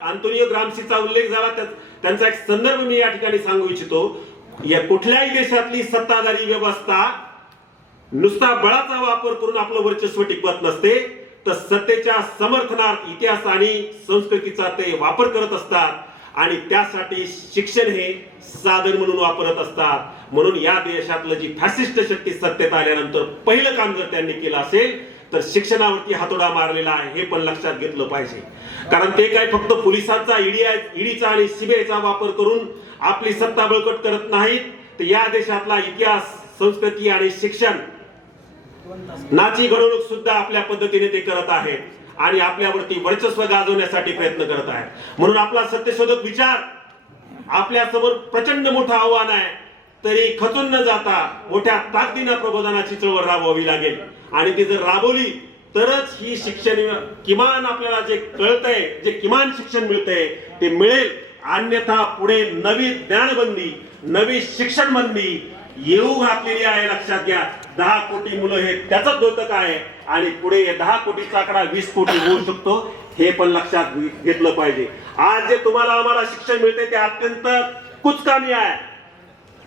आंतोनियो ग्रामसीचा उल्लेख झाला त्यांचा एक संदर्भ मी या ठिकाणी सांगू इच्छितो. या कुठल्याही देशातली सत्ताधारी व्यवस्था नुसता बळाचा वापर करून आपलं वर्चस्व टिकवत नसते तर सत्तेच्या समर्थनार्थ इतिहास आणि संस्कृतीचा ते वापर करत असतात आणि त्यासाठी शिक्षण हे साधन म्हणून वापरत असतात. म्हणून या देशातलं जी फॅसिस्ट शक्ती सत्तेत आल्यानंतर पहिलं काम जर त्यांनी केलं असेल तर शिक्षणावरती हातोडा मारलेला आहे हे पण लक्षात घेतलं पाहिजे. कारण ते काय फक्त पोलिसांचा ईडी ईडीचा आणि सीबीआयचा वापर करून आपली सत्ता बळकट करत नाहीत. तर या देशातला इतिहास संस्कृती आणि शिक्षण नाची घडवणूक सुद्धा आपल्या पद्धतीने ते करत आहेत आणि आपल्यावरती वर्चस्व गाजवण्यासाठी प्रयत्न करत आहेत. म्हणून आपला सत्यशोधक विचार आपल्यासमोर प्रचंड मोठं आव्हान आहे. तरी खचून न जाता मोठ्या ताकदीनं प्रबोधनाची चळवळ राबवावी लागेल. आणि ती जर राबवली तरच ही शिक्षण किमान आपल्याला जे कळतंय जे किमान शिक्षण मिळतंय ते मिळेल. अन्यथा पुढे नवी ज्ञानबंदी नवी शिक्षण बंदी येऊ घातलेली आहे लक्षात घ्या. दहा कोटी मुलं हे त्याच द्योतक आहे. आणि पुढे हे दहा कोटीचा आकडा वीस कोटी होऊ शकतो हे पण लक्षात घेतलं पाहिजे. आज जे तुम्हाला आम्हाला शिक्षण मिळते ते अत्यंत कुचकामी आहे.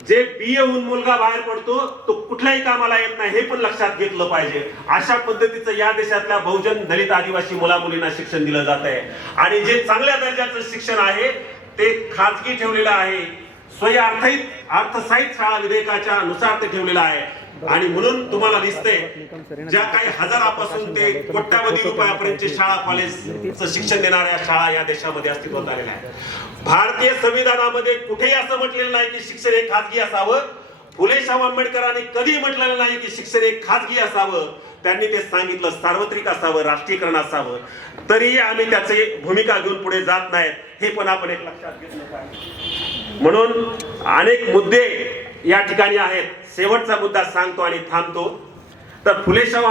जे बी होऊन मुलगा बाहेर पडतो तो कुठल्याही कामाला येत नाही हे पण लक्षात घेतलं पाहिजे. अशा पद्धतीचं या देशातल्या बहुजन दलित आदिवासी मुला मुलींना शिक्षण दिलं जात आहे. आणि जे चांगल्या दर्जाचं शिक्षण आहे ते खाजगी ठेवलेलं आहे. स्वय अर्थहित अर्थसाहित शाळा विधेयकाच्या नुसार ते ठेवलेलं आहे. आणि म्हणून तुम्हाला दिसतंय ज्या काही हजारापासून ते कोट्यावधी रुपयापर्यंतचे शाळा कॉलेजचं शिक्षण देणाऱ्या शाळा या देशामध्ये अस्तित्वात आलेल्या आहेत. भारतीय संविधानामध्ये कुठेही असं म्हटलेलं नाही की शिक्षण हे खाजगी असावं. फुले शाहू आंबेडकरांनी कधी म्हटलेलं नाही की शिक्षण हे खाजगी असावं. त्यांनी ते सांगितलं सार्वत्रिक असावं राष्ट्रीयकरण असावं. तरीही आम्ही त्याची भूमिका घेऊन पुढे जात नाहीत हे पण आपण एक लक्षात घेतलं पाहिजे. म्हणून अनेक मुद्दे या ठिकाणी आहेत. शेवटचा मुद्दा सांगतो आणि थांबतो. तर फुले शाहू